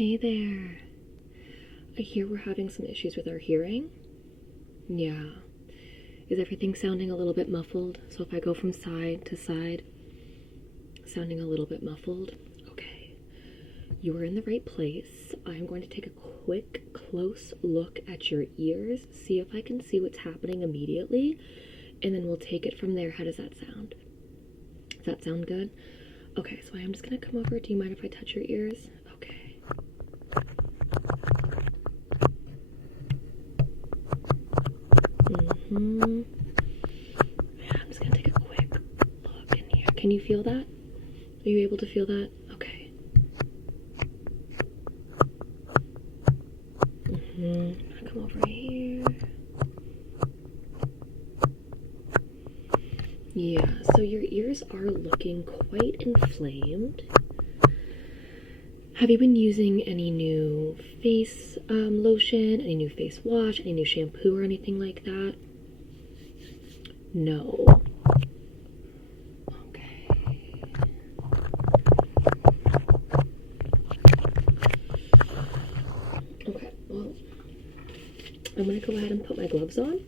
Hey there. I hear we're having some issues with our hearing. Yeah. Is everything sounding a little bit muffled? So if I go from side to side, sounding a little bit muffled? Okay. You are in the right place. I'm going to take a quick, close look at your ears, see if I can see what's happening immediately, and then we'll take it from there. How does that sound? Does that sound good? Okay, so I am just gonna come over. Do you mind if I touch your ears? Okay. Yeah, I'm just gonna take a quick look in here. Can you feel that? Are you able to feel that? Okay. I'm gonna come over here. Yeah, so your ears are looking quite inflamed. Have you been using any new face lotion, any new face wash, any new shampoo or anything like that? No. Okay. Okay, well, I'm gonna go ahead and put my gloves on,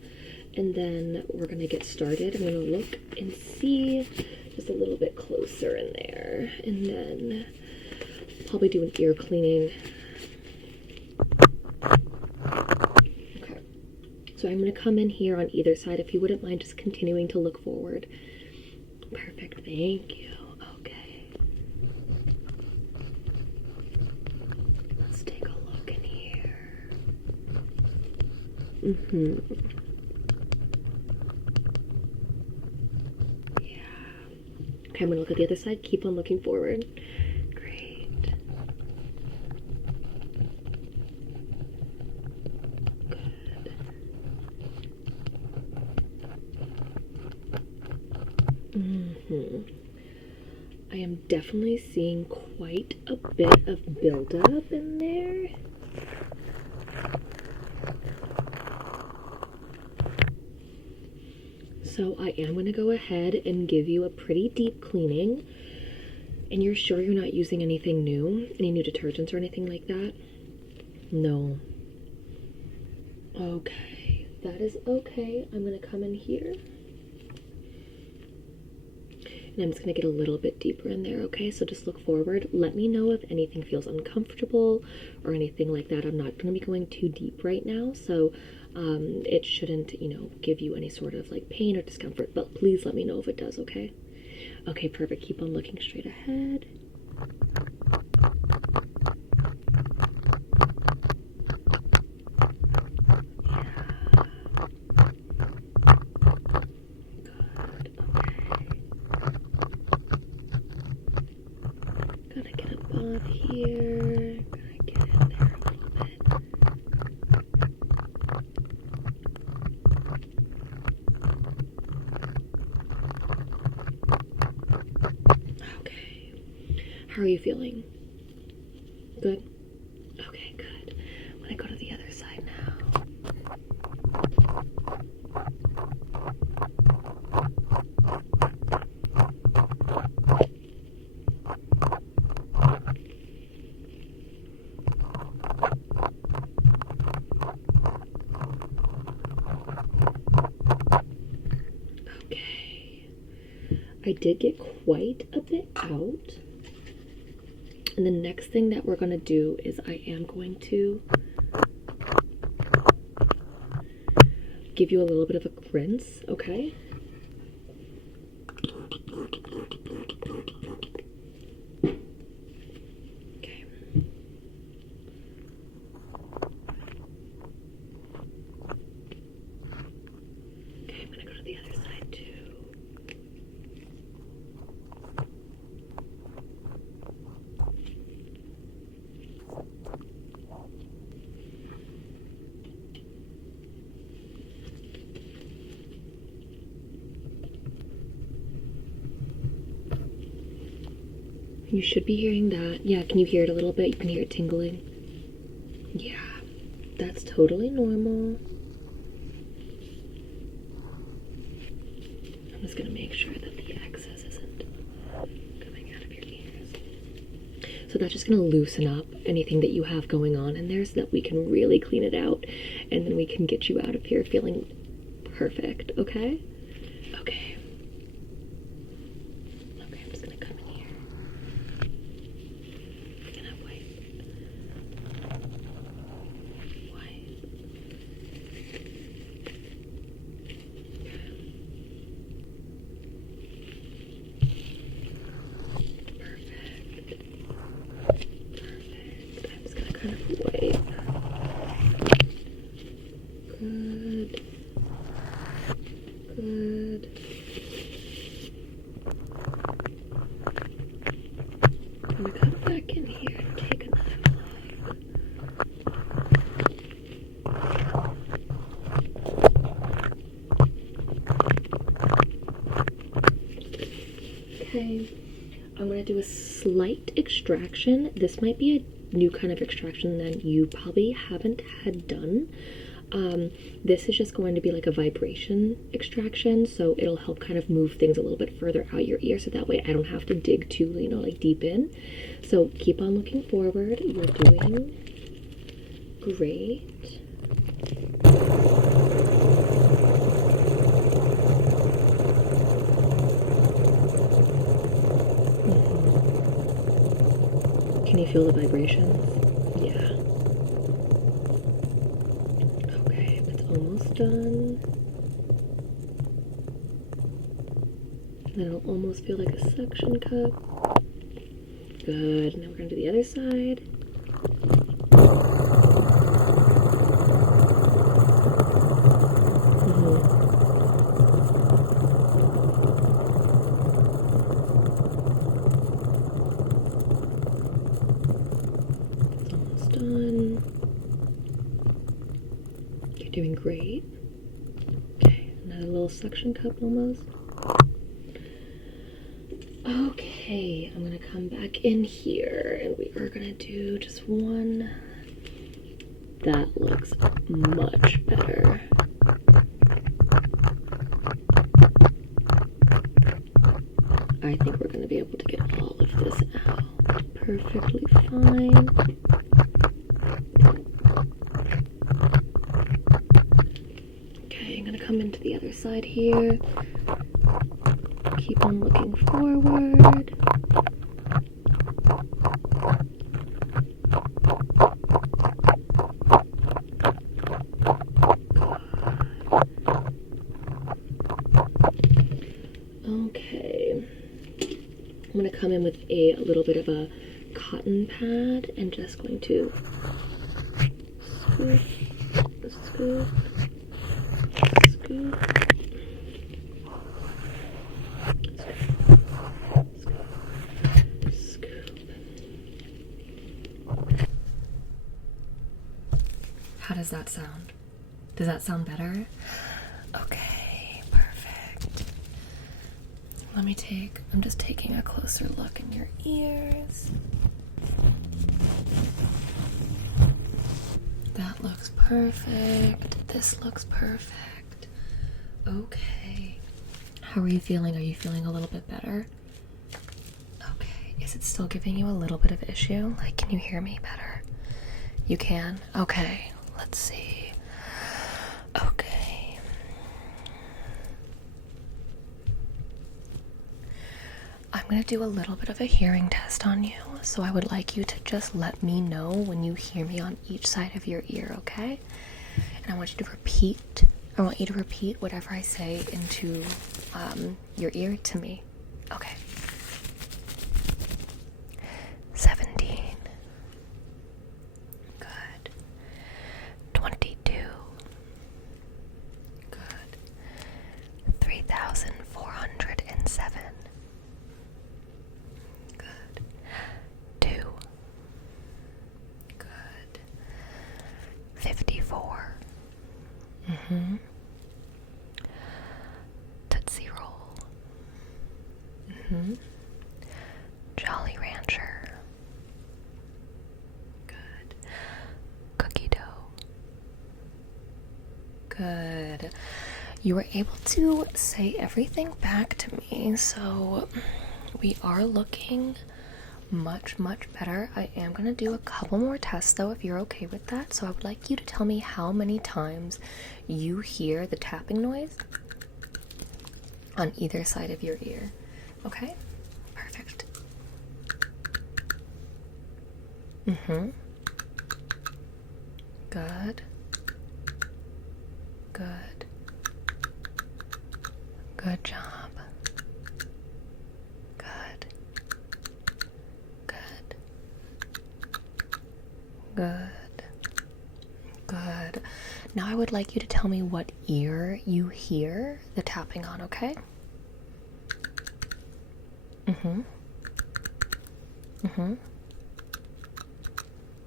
and then we're gonna get started. I'm gonna look and see just a little bit closer in there, and then probably do an ear cleaning. Okay, so I'm gonna come in here on either side. If you wouldn't mind just continuing to look forward. Perfect, thank you. Okay. Let's take a look in here. Yeah. Okay, I'm gonna look at the other side. Keep on looking forward. Great. Good. I am definitely seeing quite a bit of buildup in there. So I am going to go ahead and give you a pretty deep cleaning. And you're sure you're not using anything new? Any new detergents or anything like that? No. Okay, that is okay. I'm going to come in here. And I'm just going to get a little bit deeper in there, okay? So just look forward. Let me know if anything feels uncomfortable or anything like that. I'm not going to be going too deep right now, so it shouldn't, give you any sort of like pain or discomfort, but please let me know if it does, okay? Okay, perfect. Keep on looking straight ahead. Gotta get above here. Gotta get in there a little bit. Okay. How are you feeling? Good? Okay, good. I'm gonna go to the other side now. Okay. I did get quite a bit out. And the next thing that we're going to do is I am going to give you a little bit of a rinse, okay? Okay. Okay, I'm going to go to the other side too. You should be hearing that. Yeah, can you hear it a little bit? You can hear it tingling. Yeah, that's totally normal. I'm just gonna make sure that the excess isn't coming out of your ears. So that's just going to loosen up anything that you have going on in there so that we can really clean it out, and then we can get you out of here feeling perfect, okay? Okay. Okay, I'm just going to come in here. I'm going to wipe. I'm gonna come back in here and take another look. Okay, I'm gonna do a slight extraction. This might be a new kind of extraction that you probably haven't had done. This is just going to be like a vibration extraction, so it'll help kind of move things a little bit further out your ear, so that way I don't have to dig too, like deep in. So keep on looking forward. You're doing great. Can you feel the vibrations? Yeah. Almost done. And then it'll almost feel like a suction cup. Good. Now we're going to do the other side. It's almost done. You're doing great. Okay, another little suction cup almost. Okay, I'm gonna come back in here and we are gonna do just one. That looks much better. I think we're gonna be able to get all of this out perfectly fine. Okay, I'm gonna come into the other side here. Keep on looking forward. Okay. I'm going to come in with a little bit of a cotton pad and just going to scoop, scoop, scoop. How does that sound? Does that sound better? Okay, perfect. I'm just taking a closer look in your ears. That looks perfect. This looks perfect. Okay. How are you feeling? Are you feeling a little bit better? Okay. Is it still giving you a little bit of issue? Like, can you hear me better? You can? Okay. Let's see. Okay. I'm going to do a little bit of a hearing test on you, so I would like you to just let me know when you hear me on each side of your ear, okay? And I want you to repeat whatever I say into your ear to me. Okay. 17. Good. 22. Good. 3,407. Good. 2. Good. 54. Mm-hmm. Tootsie Roll. Mm-hmm. Jolly Rancher. Good. Cookie dough. Good. You were able to say everything back to me, so we are looking Much, much better. I am going to do a couple more tests though, if you're okay with that. So I would like you to tell me how many times you hear the tapping noise on either side of your ear. Okay? Perfect. Good. Good. Good job. Good. Good. Good. Good. Now I would like you to tell me what ear you hear the tapping on, okay? Good.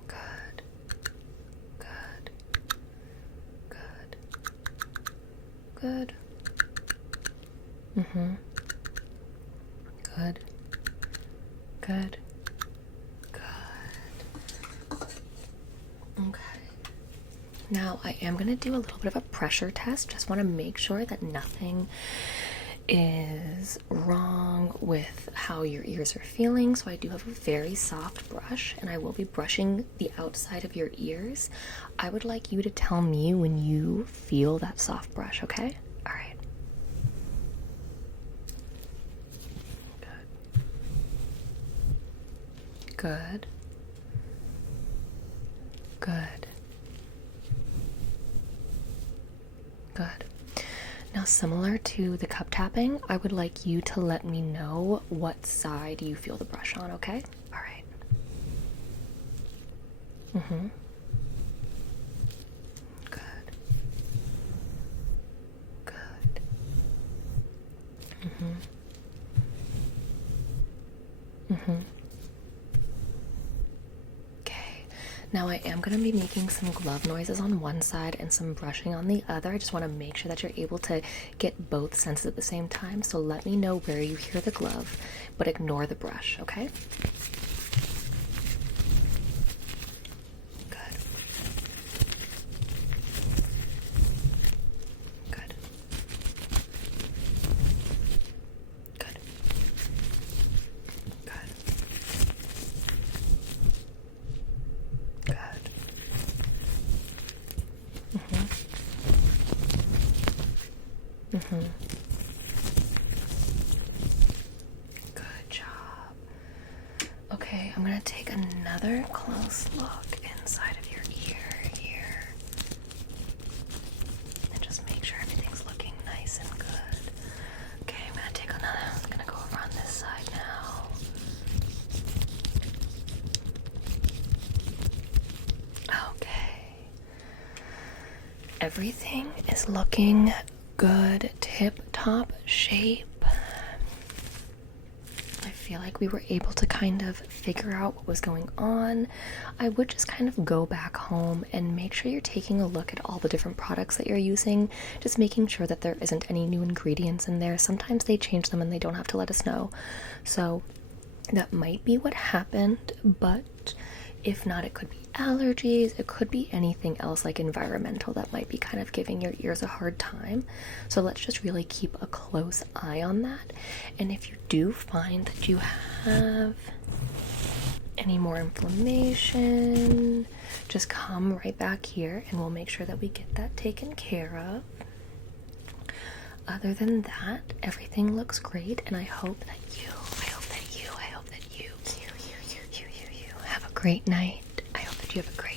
Good. Good. Good. Good. Good. Good. Okay. Now I am going to do a little bit of a pressure test. Just want to make sure that nothing is wrong with how your ears are feeling. So I do have a very soft brush and I will be brushing the outside of your ears. I would like you to tell me when you feel that soft brush, okay? All right. Good. Good. Good. Now, similar to the cup tapping, I would like you to let me know what side you feel the brush on, okay? All right. Good. Good. Now I am going to be making some glove noises on one side and some brushing on the other. I just want to make sure that you're able to get both senses at the same time. So let me know where you hear the glove, but ignore the brush, okay? Good. Good. Good. Good. Good job. Okay, I'm gonna take another close look inside of your ear here and just make sure everything's looking nice and good. Okay, I'm gonna go over on this side now. Okay. Everything is looking good, tip-top shape. I feel like we were able to kind of figure out what was going on. I would just kind of go back home and make sure you're taking a look at all the different products that you're using, just making sure that there isn't any new ingredients in there. Sometimes they change them and they don't have to let us know. So that might be what happened, but if not, it could be allergies, it could be anything else like environmental that might be kind of giving your ears a hard time. So let's just really keep a close eye on that. And if you do find that you have any more inflammation, just come right back here and we'll make sure that we get that taken care of. Other than that, everything looks great, and I hope that you have a great night. I hope that you have a great